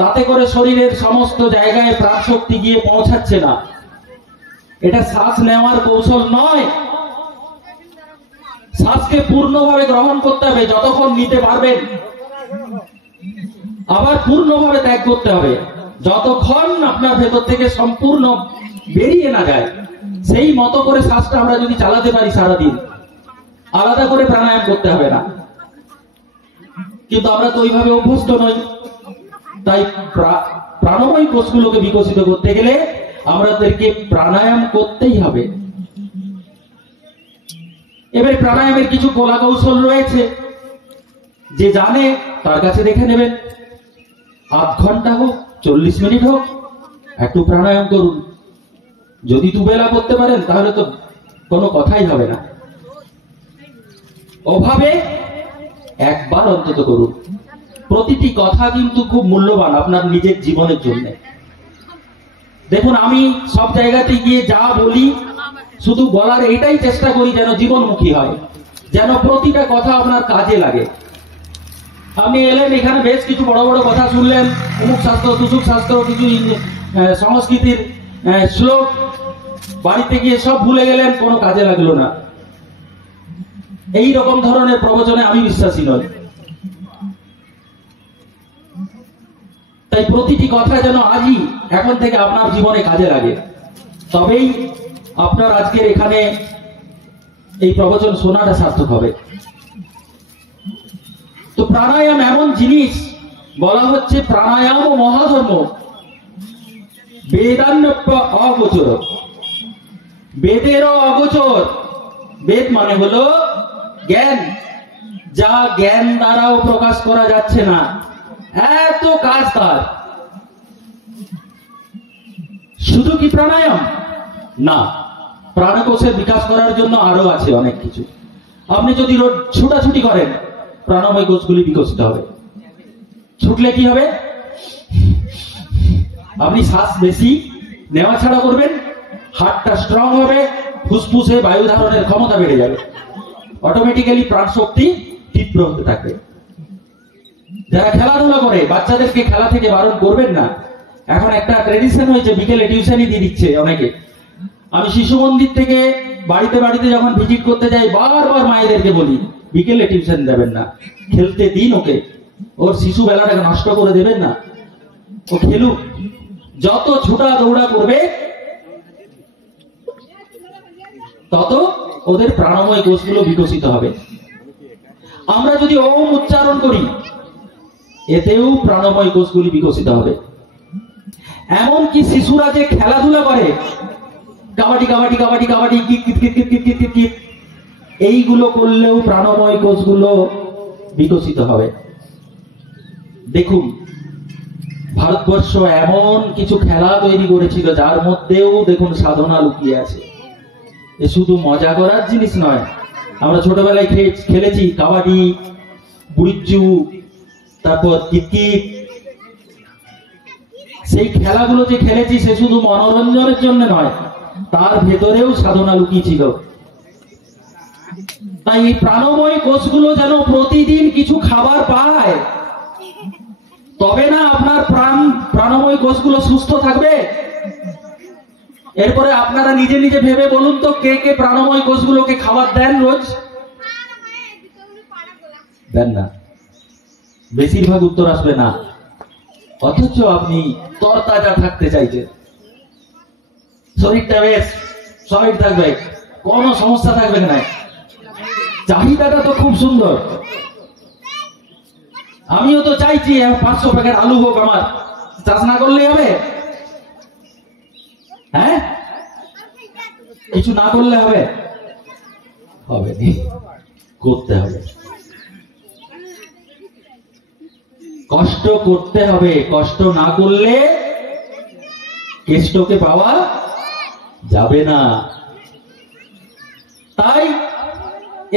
তাতে করে শরীরের সমস্ত জায়গায় প্রাণ শক্তি গিয়ে পৌঁছাচ্ছে না। এটা শ্বাস নেওয়ার কৌশল নয়। শ্বাসকে পূর্ণভাবে গ্রহণ করতে হবে যতক্ষণ নিতে পারবেন, আবার পূর্ণভাবে ত্যাগ করতে হবে যতক্ষণ আপনার ভেতর থেকে সম্পূর্ণ বেরিয়ে না যায়। সেই মতো করে শ্বাসটা আমরা যদি চালাতে পারি সারাদিন, আলাদা করে প্রাণায়াম করতে হবে না। কিন্তু আমরা তো ওইভাবে অভ্যস্ত নই। তাই প্রাণময় কোষগুলোকে বিকশিত করতে গেলে আমাদেরকে প্রাণায়াম করতেই হবে। এবার প্রাণায়ামের কিছু কলা কৌশল রয়েছে, যে জানে তার কাছে দেখে নেবেন। আধ ঘন্টা হোক, 40 মিনিট হোক, একটু প্রাণায়াম করুন। যদি দুবেলা করতে পারেন তাহলে তো কোনো কথাই হবে না। অভাবে একবার অন্তত করুন। প্রতিটি কথা কিন্তু খুব মূল্যবান আপনার নিজের জীবনের জন্য। দেখুন, আমি সব জায়গাতে গিয়ে যা বলি শুধু বলার এইটাই চেষ্টা করি যেন জীবনমুখী হয়, যেন প্রতিটা কথা আপনার কাজে লাগে। আপনি এলেন এখানে, বেশ কিছু বড় বড় কথা শুনলেন, অমুক শাস্ত্র তুসুক শাস্ত্র, কিছু সংস্কৃতির শ্লোক, বাড়িতে গিয়ে সব ভুলে গেলেন, কোনো কাজে লাগলো না। এই রকম ধরনের প্রবচনে আমি বিশ্বাসী নই। তাই প্রতিটি কথা যেন আজই এখন থেকে আপনার জীবনে কাজে লাগে, তবেই আপনার আজকের এখানে এই প্রবচন শোনাটা সার্থক হবে। তো প্রাণায়াম এমন জিনিস, বলা হচ্ছে প্রাণায়াম ও মহাধর্ম, বেদান্নপ্য অগোচর, বেদেরও অগোচর। বেদ মানে হলো জ্ঞান, যা জ্ঞান দ্বারাও প্রকাশ করা যাচ্ছে না, এত কাজ তার। শুধু কি প্রাণায়াম না, প্রাণকোষের বিকাশ করার জন্য আরো আছে অনেক কিছু। আপনি যদি রোজ ছুটাছুটি করেন, প্রাণময় কোষগুলি বিকশিত হবে। ছুটলে কি হবে? আপনি শ্বাস বেশি নেওয়া ছাড়া করবেন, হার্টটা স্ট্রং হবে, ফুসফুসে বায়ু ধারণের ক্ষমতা বেড়ে যাবে, অটোমেটিক্যালি প্রাণ শক্তি তীব্র হতে থাকবে। যারা খেলাধুলা করে, বাচ্চাদেরকে খেলা থেকে বারণ করবেন না। এখন একটা ট্রেডিশন হয়েছে, বিকেলে টিউশনই দিয়ে দিচ্ছে অনেকে। আমি শিশু মন্দির থেকে বাড়িতে বাড়িতে যখন ভিজিট করতে যাই, বারবার মায়েদেরকে বলি বিকেলে টিউশন দেবেন না, খেলতে দিন ওকে, ওর শিশু বেলাটাকে নষ্ট করে দেবেন না, ও খেলুক। যত ছোটা দৌড়া করবে তত ওদের প্রাণময় কোষগুলো বিকশিত হবে। আমরা যদি ওম উচ্চারণ করি, এতেও প্রাণময় কোষগুলি বিকশিত হবে। এমনকি শিশুরা যে খেলাধুলা করে, kabaddi kabaddi kabaddi kabaddi, kit kit kit kit kit kit kit, এইগুলো করলেও প্রাণময় কোষগুলো বিকশিত হবে। দেখুন, ভারতবর্ষ এমন কিছু খেলা তৈরি করেছিল যার মধ্যেও দেখুন সাধনা লুকিয়ে আছে। এ শুধু মজা করার জিনিস নয়। আমরা ছোটবেলায় খেলেছি কাবাডি, বুড়িচু, তারপর কিতকিত। সেই খেলাগুলো যে খেলেছি সে শুধু মনোরঞ্জনের জন্য নয়, তার ভেতরেও সাধনা লুকিয়ে ছিল। তাই এই প্রাণময় কোষগুলো যেন প্রতিদিন কিছু খাবার পায়, তবে না আপনার প্রাণময় কোষগুলো সুস্থ থাকবে। এরপরে আপনারা নিজে নিজে ভেবে বলুন তো, কে কে প্রাণময় কোষগুলোকে খাবার দেন রোজ? দেন না, বেশিরভাগ উত্তর আসবে না। অথচ আপনি তরতাজা থাকতে চাইছেন, শরীরটা বেশ সলিড থাকবে, কোনো সমস্যা থাকবে না। চাহিদাটা তো খুব সুন্দর। আমিও তো চাইছি 500 প্যাকেট আলু হোক আমার, চাষ না করলে হবে? হ্যাঁ, কিছু না করলে হবে? হবে, করতে হবে, কষ্ট করতে হবে। কষ্ট না করলে কেষ্টকে পাওয়া যাবে না। তাই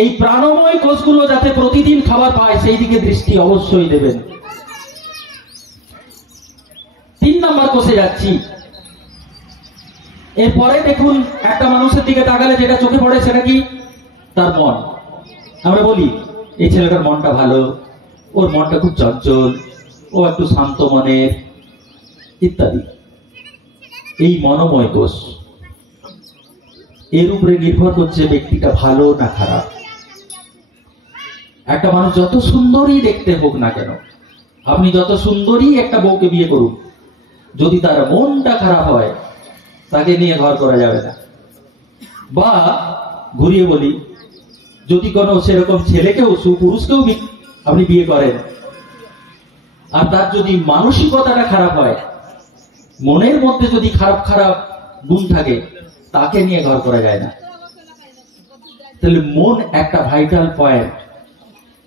এই প্রাণময় কোষগুলো যাতে প্রতিদিন খাবার পায়, সেই দিকে দৃষ্টি অবশ্যই দেবেন। 3 নম্বর কোষে যাচ্ছি। এরপরে দেখুন, একটা মানুষের দিকে তাকালে যেটা চোখে পড়ে সেটা কি? তার মন। আমরা বলি এই ছেলেটার মনটা ভালো, ওর মনটা খুব চঞ্চল, ও একটু শান্ত মনের, ইত্যাদি। এই মনোময় কোষ, এর উপরে নির্ভর করছে ব্যক্তিটা ভালো না খারাপ। একটা মানুষ যত সুন্দরই দেখতে হোক না কেন, আপনি যত সুন্দরই একটা বউকে বিয়ে করুন, যদি তার মনটা খারাপ হয়, তাকে নিয়ে ঘর করা যাবে না। বা ঘুরিয়ে বলি, যদি কোনো সেরকম ছেলেকেও, সুপুরুষকেও আপনি বিয়ে করেন, আর তার যদি মানসিকতাটা খারাপ হয়, মনের মধ্যে যদি খারাপ খারাপ গুণ থাকে, তাকে নিয়ে ঘর করা যায় না। তাহলে মন একটা ভাইটাল পয়েন্ট,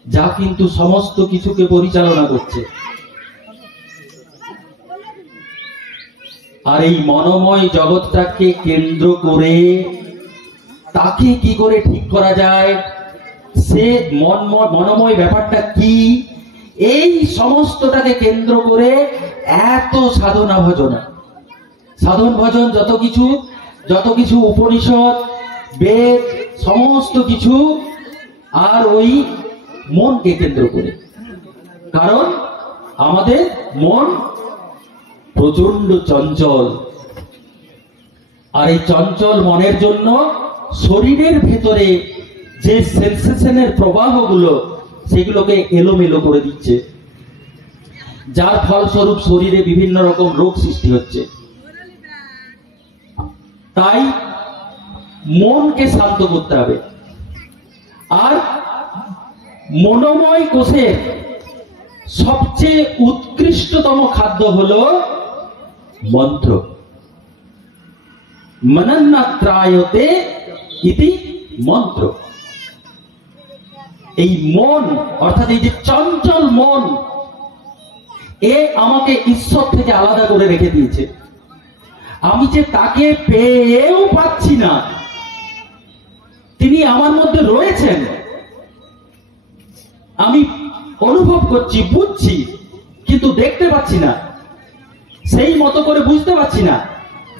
যা কিন্তু সমস্ত কিছুকে পরিচালনা করছে। আর এই মনোময় জগৎটাকে কেন্দ্র করে তাকে কি করে ঠিক করা যায়, সে মনোময় ব্যাপারটা কি, এই সমস্তটাকে কেন্দ্র করে এত সাধনা ভজনা, সাধন ভজন, যত কিছু উপনিষদ, বেদ, সমস্ত কিছু, আর ওই মনকে কেন্দ্র করে। কারণ আমাদের মন প্রচন্ড চঞ্চল, আর এই চঞ্চল মনের জন্য শরীরের ভেতরে যে সেন্সেশনের প্রবাহগুলো, সেগুলোকে এলোমেলো করে দিচ্ছে, যার ফলস্বরূপ শরীরে বিভিন্ন রকম রোগ সৃষ্টি হচ্ছে। তাই মনকে শান্ত করতে হবে। আর মনোময় কোষের সবচেয়ে উৎকৃষ্টতম খাদ্য হলো মন্ত্র। মনন্নাত্রায়তে ইতি মন্ত্র। এই মন, অর্থাৎ এই যে চঞ্চল মন, এ আমাকে ঈশ্বর থেকে আলাদা করে রেখে দিয়েছে। আমি যে তাকে পেয়েও পাচ্ছি না, তিনি আমার মধ্যে রয়েছেন, আমি অনুভব করছি, বুঝছি, কিন্তু দেখতে পাচ্ছি না, সেই মতো করে বুঝতে পারছি না।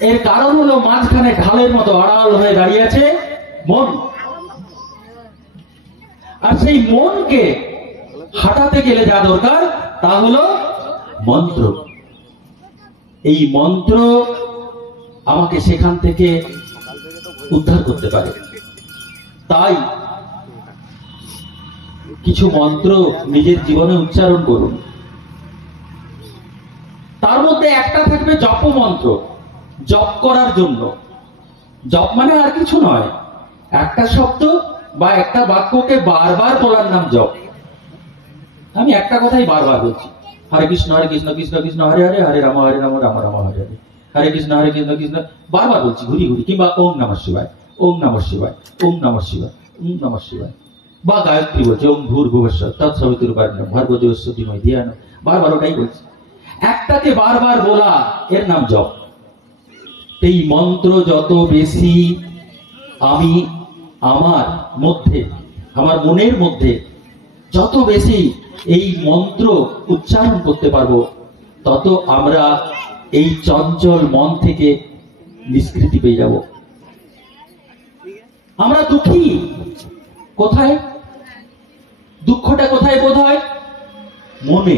এর কারণ হলো মাঝখানে ঢালের মতো আড়াল হয়ে দাঁড়িয়ে আছে মন। আর সেই মনকে হাঁটাতে গেলে যা দরকার তা হলো মন্ত্র। এই মন্ত্র আমাকে সেখান থেকে উদ্ধার করতে পারে। তাই কিছু মন্ত্র নিজের জীবনে উচ্চারণ করুন। তার মধ্যে একটা থাকবে জপ মন্ত্র, জপ করার জন্য। জপ মানে আর কিছু নয়, একটা শব্দ বা একটা বাক্যকে বারবার বলার নাম জপ। আমি একটা কথাই বারবার বলছি, হরে কৃষ্ণ কৃষ্ণ কৃষ্ণ হরে হরে, হরে রাম রাম রাম হরে হরে, হরে কৃষ্ণ কৃষ্ণ বারবার বলছি ঘুরি ঘুরি। কিংবা ওম নমঃ শিবায়, ওম নমঃ শিবায়, ওম নমঃ শিবায়, ওম নমঃ শিবায়। বা গায়ত্রী বলছে ওম ভূর্ভুবস্সুঃ তৎসবিতুর্বরেণ্যং ভর্গো দেবস্য ধীমহি ধিয়া ন। বারবার ওটাই বলছি। একটাকে বারবার বলা, এর নাম জপ। এই মন্ত্র যত বেশি আমি আমার মধ্যে, আমার মনের মধ্যে যত বেশি এই মন্ত্র উচ্চারণ করতে পারবো, তত আমরা এই চঞ্চল মন থেকে নিষ্কৃতি পেয়ে যাব। আমরা দুঃখী কোথায়? দুঃখটা কোথায় বোধ হয়? মনে।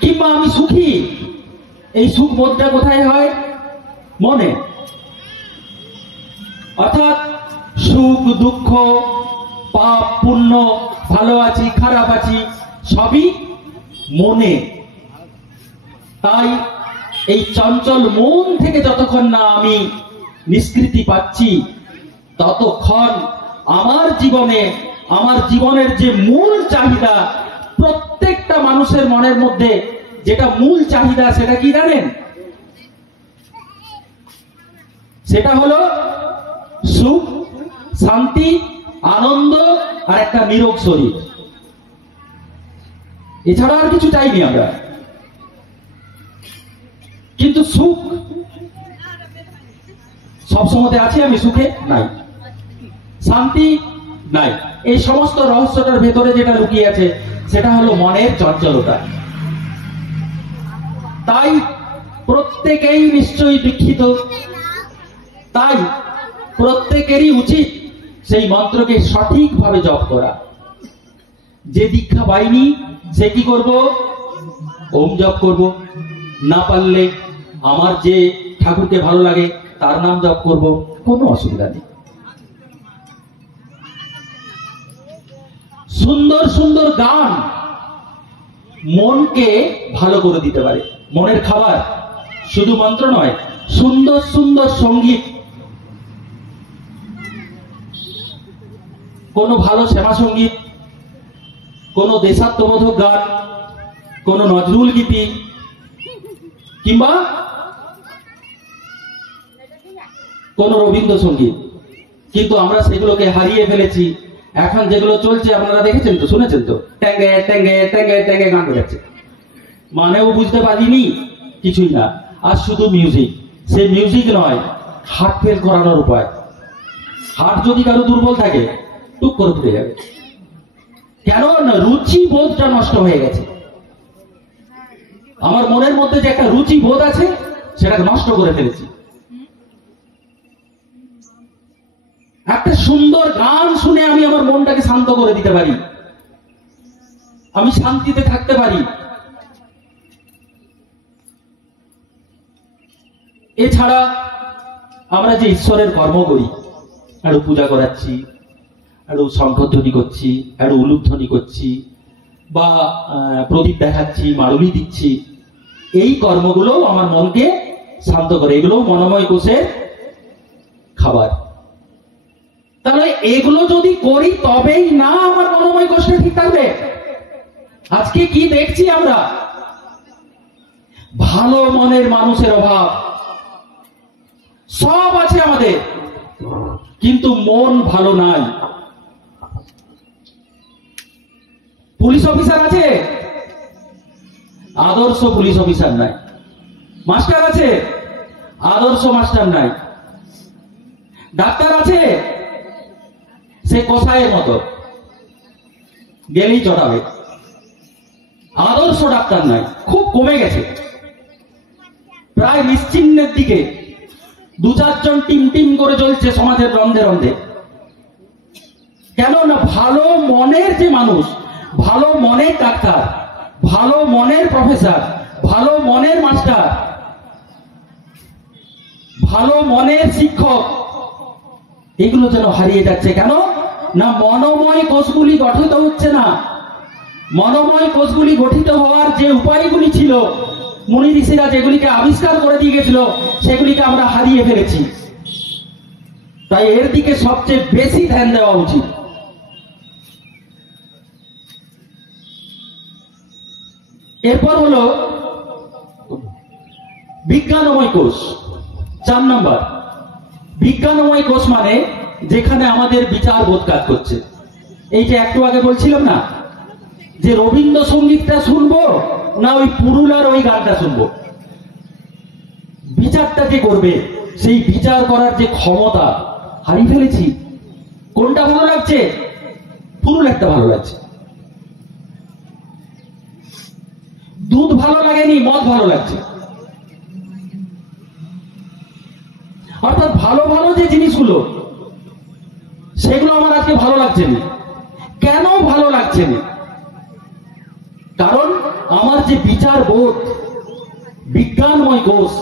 কিংবা আমি সুখী, এই সুখ বোধটা কোথায় হয়? মনে। অর্থাৎ সুখ দুঃখ, পাপ পুণ্য, ভালো আছি খারাপ আছি, সবই মনে। তাই এই চঞ্চল মন থেকে যতক্ষণ না আমি নিষ্কৃতি পাচ্ছি, ততক্ষণ আমার জীবনে, আমার জীবনের যে মূল চাহিদা, প্রত্যেকটা মানুষের মনের মধ্যে যেটা মূল চাহিদা, সেটা কি জানেন? সেটা হলো সুখ, শান্তি, আনন্দ আর একটা নিরোগ শরীর। এছাড়া আর কিছু চাইনি আমরা। কিন্তু সুখ সবসময় আছে, আমি সুখে নাই, শান্তি নাই। এই সমস্ত রহস্যটার ভেতরে যেটা লুকিয়ে আছে, সেটা হলো মনের চঞ্চলতা। তাই প্রত্যেকেই নিশ্চয়ই দীক্ষিত, তাই প্রত্যেকেরই উচিত সেই মন্ত্রকে সঠিকভাবে জপ করা। যে দীক্ষা পাইনি সে কি করব? ওম জপ করব। না পারলে আমার যে ঠাকুরকে ভালো লাগে তার নাম জপ করব, কোনো অসুবিধা নেই। সুন্দর সুন্দর গান মনকে ভালো করে দিতে পারে। মনের খাবার শুধু মন্ত্র নয়, সুন্দর সুন্দর সঙ্গীত, কোন ভালো শ্যামা সঙ্গীত, কোন দেশাত্মবোধক গান, কোন নজরুল গীতি, কিংবা কোন রবীন্দ্রসঙ্গীত। কিন্তু আমরা সেগুলোকে হারিয়ে ফেলেছি। এখন যেগুলো চলছে আপনারা দেখেছেন তো, শুনেছেন তো, ট্যাঙ্গে ট্যাঙ্গে ট্যাঙ্গে ট্যাঙ্গে গান বেরোচ্ছে, মানেও বুঝতে পারিনি, কিছুই না। আর শুধু মিউজিক। সে মিউজিক নয়, হার্ট ফেল করানোর উপায়। হার্ট যদি কারো দুর্বল থাকে, টুক করে ফুটে যাবে। কেন না রুচি বোধটা নষ্ট হয়ে গেছে। আমার মনের মধ্যে যে একটা রুচি বোধ আছে সেটাকে নষ্ট করে ফেলেছি। একটা সুন্দর গান শুনে আমি আমার মনটাকে শান্ত করে দিতে পারি, আমি শান্তিতে থাকতে পারি। এছাড়া আমরা যে ঈশ্বরের কর্ম করি, একটু পূজা করাচ্ছি, একটু শঙ্খধ্বনি করছি, একটু উলুধ্বনি করছি, বা প্রদীপ দেখাচ্ছি, মারুলি দিচ্ছি, এই কর্মগুলো আমার মনকে শান্ত করে। এগুলো মনোময় কোষের খাবার। তাহলে এগুলো যদি করি তবেই না আমার মনোময় কোষটা ঠিক থাকবে। আজকে কি দেখছি আমরা? ভালো মনের মানুষের অভাব। সব আছে আমাদের, কিন্তু মন ভালো নাই। পুলিশ অফিসার আছে, আদর্শ পুলিশ অফিসার নাই। মাস্টার আছে, আদর্শ মাস্টার নাই। ডাক্তার আছে, সে কসাইয়ের মতো, গেলেই চটাবে। আদর্শ ডাক্তার নাই, খুব কমে গেছে, প্রায় নিশ্চিহ্নের দিকে। দু চারজন টিম টিম করে চলছে সমাজের রন্ধে রন্ধে। কেন না ভালো মনের যে মানুষ, ভালো মনের ডাক্তার, ভালো মনের প্রফেসর, ভালো মনের মাস্টার, ভালো মনের শিক্ষক, এগুলো যেন হারিয়ে যাচ্ছে। কেন না মনোময় কোষগুলি গঠিত হচ্ছে না। মনোময় কোষগুলি গঠিত হওয়ার যে উপায়গুলি ছিল, মুনি ঋষিরা যেগুলিকে আবিষ্কার করে দিয়ে গেছিল, সেগুলিকে আমরা হারিয়ে ফেলেছি। তাই এর দিকে সবচেয়ে বেশি ধ্যান দেওয়া উচিত। এরপর হলো বিজ্ঞানময় কোষ, 4 নম্বর। বিজ্ঞানময় কোষ মানে যেখানে আমাদের বিচার বোধ কাজ করছে। এই যে একটু আগে বলছিলাম না যে রবীন্দ্রসঙ্গীতটা শুনবো না ওই পুরুলার ওই গানটা শুনবো, বিচারটা যে করবে সেই বিচার করার যে ক্ষমতা হারিয়ে ফেলেছি। কোনটা ভালো লাগছে? পুরুল একটা ভালো লাগছে। দুধ ভালো লাগেনি, মদ ভালো লাগছে। অর্থাৎ ভালো ভালো যে জিনিসগুলো, সেগুলো আমার আজকে ভালো লাগছে না। কেন ভালো লাগছে না? কারণ আমার যে বিচার বোধ, বিজ্ঞানময় কোষ,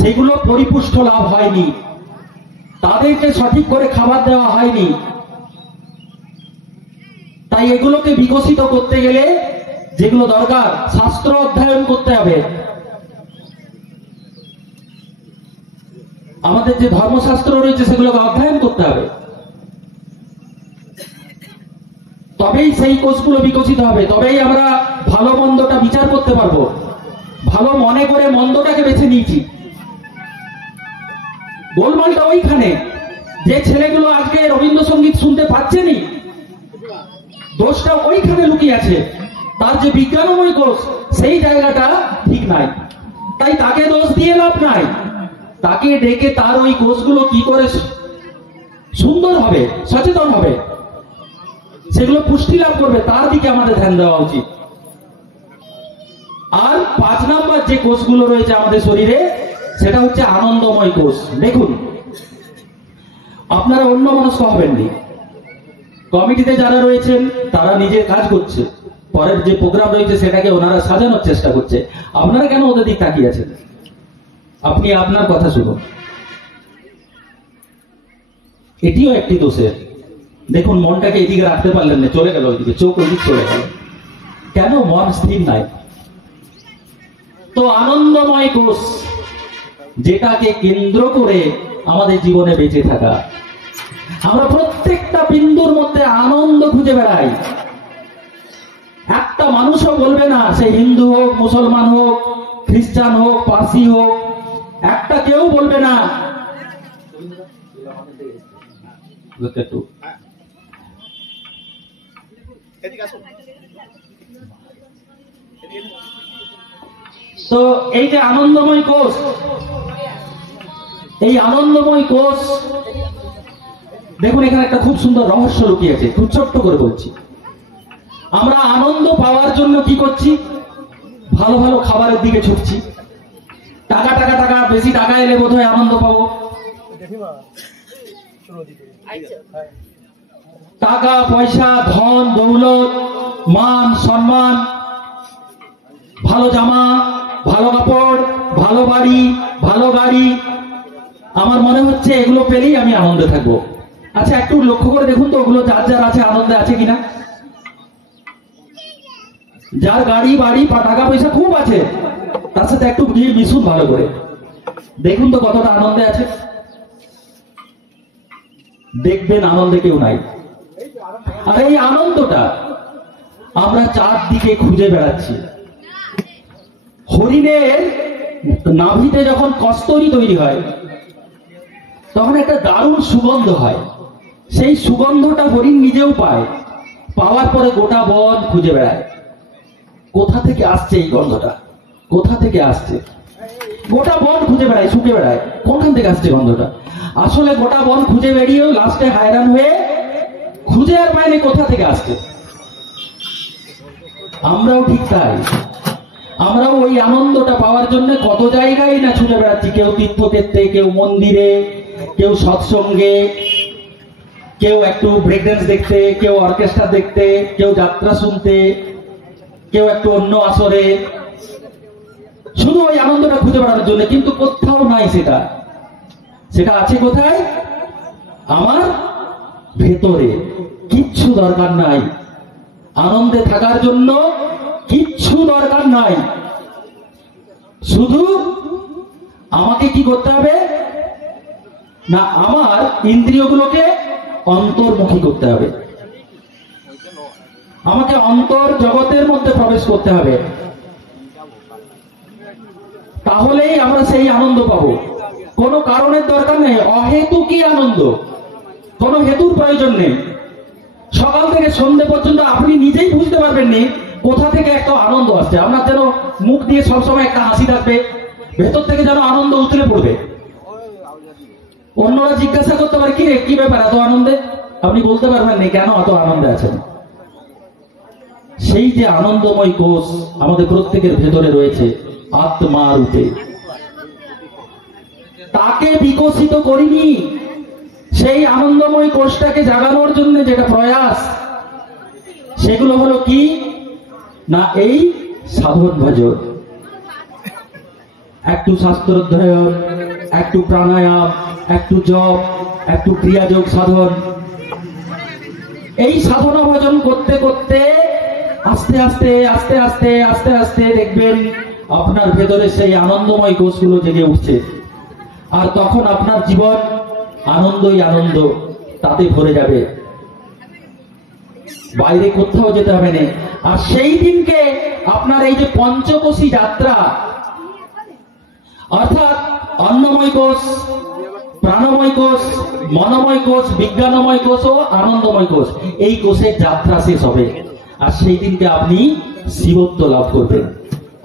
সেগুলো পরিপুষ্ট লাভ হয়নি, তাদেরকে সঠিক করে খাবার দেওয়া হয়নি। তাই এগুলোকে বিকশিত করতে গেলে যেগুলো দরকার, শাস্ত্র অধ্যয়ন করতে হবে। আমাদের যে ধর্মশাস্ত্র রয়েছে সেগুলোকে অধ্যয়ন করতে হবে, তবেই সেই কোষগুলো বিকশিত হবে। তবেই আমরা ভালো মন্দটা বিচার করতে পারবো। ভালো মনে করে মন্দটাকে বেছে নিয়েছি। গোলমালটা ওইখানে, যে ছেলেগুলো আজকে রবীন্দ্রসঙ্গীত শুনতে পাচ্ছেনি, দোষটা ওইখানে লুকিয়ে আছে। তার যে বিজ্ঞানময় কোষ, সেই জায়গাটা ঠিক নাই। তাই তাকে দোষ দিয়ে লাভ নাই। তাকে ডেকে তার ওই কোষগুলো কি করে সুন্দর হবে, সচেতন হবে, সেগুলো পুষ্টি লাভ করবে, তার দিকে আমাদের ধ্যান দেওয়া উচিত। আর 5 নম্বর যে কোষগুলো রয়েছে আমাদের শরীরে, সেটা হচ্ছে আনন্দময় কোষ। দেখুন, আপনারা অন্য মনস্ক হবেন না। কমিটিতে যারা রয়েছেন তারা নিজের কাজ করছে, পরের যে প্রোগ্রাম রয়েছে সেটাকে ওনারা সাজানোর চেষ্টা করছে। আপনারা কেন ওদের দিক তাকিয়ে আছেন? আপনি আপনার কথা শুনুন। এটিও একটি দোষের। দেখুন, মনটাকে এদিকে রাখতে পারলেন না, চলে গেল ওইদিকে, চোখ ওইদিকে চলে গেল। কেন? মন স্থির নাই। তো আনন্দময় কোষ, যেটাকে কেন্দ্র করে আমাদের জীবনে বেঁচে থাকা, আমরা প্রত্যেকটা বিন্দুর মধ্যে আনন্দ খুঁজে বেড়াই। একটা মানুষও বলবে না, সে হিন্দু হোক, মুসলমান হোক, খ্রিস্টান হোক, পার্সি হোক, একটা কেউ বলবে না তো এই যে আনন্দময় কোষ, এই আনন্দময় কোষ, দেখুন এখানে একটা খুব সুন্দর রহস্য লুকিয়ে আছে। খুব ছোট্ট করে বলছি, আমরা আনন্দ পাওয়ার জন্য কি করছি? ভালো ভালো খাবারের দিকে ছুটছি। টাকা টাকা টাকা, বেশি টাকা এলে বোধ হয় আনন্দ পাবো। টাকা পয়সা, ধন দৌলত, মান সম্মান, ভালো জামা, ভালো কাপড়, ভালো বাড়ি, ভালো গাড়ি, আমার মনে হচ্ছে এগুলো পেলেই আমি আনন্দে থাকবো। আচ্ছা, একটু লক্ষ্য করে দেখুন তো ওগুলো যার যার আছে আনন্দে আছে কিনা। যার গাড়ি বাড়ি টাকা পয়সা খুব আছে, তার সাথে একটু মিশুন ভালো করে, দেখুন তো কতটা আনন্দে আছে। দেখবেন আনন্দে কেউ নাই। আর এই আনন্দটা আমরা চারদিকে খুঁজে বেড়াচ্ছি। হরিণের নাভিতে যখন কস্তরী তৈরি হয় তখন একটা দারুণ সুগন্ধ হয়। সেই সুগন্ধটা হরিণ নিজেও পায়, পাওয়ার পরে গোটা বন খুঁজে বেড়ায় কোথা থেকে আসছে এই গন্ধটা, কোথা থেকে আসছে। গোটা বন খুঁজে বেড়ায়, শুকে বেড়ায় কোনখান থেকে আসছে গন্ধটা। আসলে গোটা বন খুঁজে বেরিয়েও লাস্টে হায়রান হয়ে খুঁজে আর পায়নি কোথা থেকে আসছে। আমরাও ঠিক তাই, আমরাও ওই আনন্দটা পাওয়ার জন্য কত জায়গায় না ছুটে বেড়াচ্ছি। কেউ তীর্থক্ষেত্রে, কেউ মন্দিরে, কেউ সৎসঙ্গে, কেউ একটু ব্রেক ড্যান্স দেখতে, কেউ অর্কেস্ট্রা দেখতে, কেউ যাত্রা শুনতে, কেউ একটু অন্য আসরে, শুধু ওই আনন্দটা খুঁজে বেড়ানোর জন্য। কিন্তু কোথাও নাই সেটা। সেটা আছে কোথায়? আমার ভেতরে। কিচ্ছু দরকার নাই আনন্দে থাকার জন্য, কিচ্ছু দরকার নাই। শুধু আমাকে কি করতে হবে না, আমার ইন্দ্রিয়গুলোকে অন্তর্মুখী করতে হবে। আমাকে অন্তর জগতের মধ্যে প্রবেশ করতে হবে, তাহলেই আমরা সেই আনন্দ পাবো। কোনো কারণের দরকার নেই, অহেতুকী আনন্দ, কোনো হেতুর প্রয়োজন নেই। সকাল থেকে সন্ধ্যে পর্যন্ত আপনি নিজেই বুঝতে পারবেন নি কোথা থেকে একটা আনন্দ আসছে। আপনার যেন মুখ দিয়ে সবসময় একটা হাসি থাকবে, ভেতর থেকে যেন আনন্দ উতলে পড়বে। অন্যরা জিজ্ঞাসা করতে পারে, কি রে, কি ব্যাপার এত আনন্দে? আপনি বলতে পারবেন না কেন এত আনন্দে আছেন। সেই যে আনন্দময় কোষ আমাদের প্রত্যেকের ভেতরে রয়েছে আত্মা রূপে, তাকে বিকশিত করিনি। সেই আনন্দময় কোষটাকে জাগানোর জন্য যেটা প্রয়াস, সেগুলো হলো কি না, এই সাধন ভজন, একটু শাস্ত্র অধ্যয়ন, একটু প্রাণায়াম, একটু জপ, একটু ক্রিয়াযোগ সাধন। এই সাধনা ভজন করতে করতে আস্তে আস্তে আস্তে আস্তে আস্তে আস্তে দেখবেন আপনার ভেতরে সেই আনন্দময় কোষগুলো জেগে উঠছে। আর তখন আপনার জীবন আনন্দই আনন্দ, তাতে ভরে যাবে, বাইরে কোথাও যেতে হবে না। আর সেই দিনকে আপনার এই যে পঞ্চকোষী যাত্রা, অর্থাৎ অন্নময় কোষ, প্রাণময় কোষ, মনোময় কোষ, বিজ্ঞানময় কোষ ও আনন্দময় কোষ, এই কোষের যাত্রা শেষ হবে। আর সেই দিনকে আপনি শিবত্ব লাভ করবেন,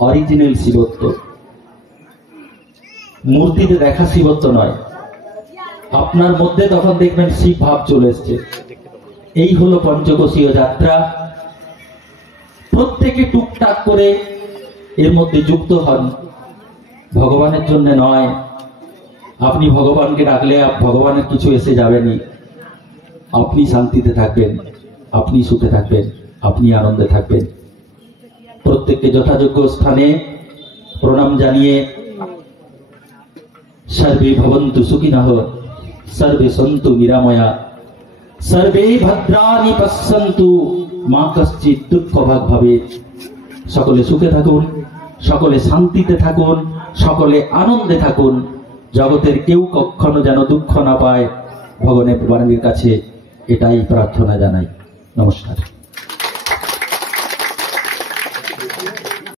অরিজিনাল শিবত্ব, মূর্তিতে দেখা শিবত্ব নয়। আপনার মধ্যে তখন দেখবেন শিব ভাব চলে এসছে। এই হলো পঞ্চকোষীয় যাত্রা। প্রত্যেকে টুকটাক করে এর মধ্যে যুক্ত হন, ভগবানের জন্য নয়। আপনি ভগবানকে ডাকলে ভগবানের কিছু এসে যাবেনি। আপনি শান্তিতে থাকবেন, আপনি সুখে থাকবেন, আপনি আনন্দে থাকবেন। প্রত্যেককে যথাযোগ্য স্থানে প্রণাম জানিয়ে সর্বে ভবন্তু সুখিনঃ, সর্বে সন্তু নিরাময়া, সর্বে ভদ্রাণি পশ্যন্তু, মা কশ্চিৎ দুঃখভাগ ভবেৎ। সকলে সুখে থাকুন, সকলে শান্তিতে থাকুন, সকলে আনন্দে থাকুন। জগতের কেউ কখনো যেন দুঃখ না পায়, ভগবানের কাছে এটাই প্রার্থনা জানাই। নমস্কার।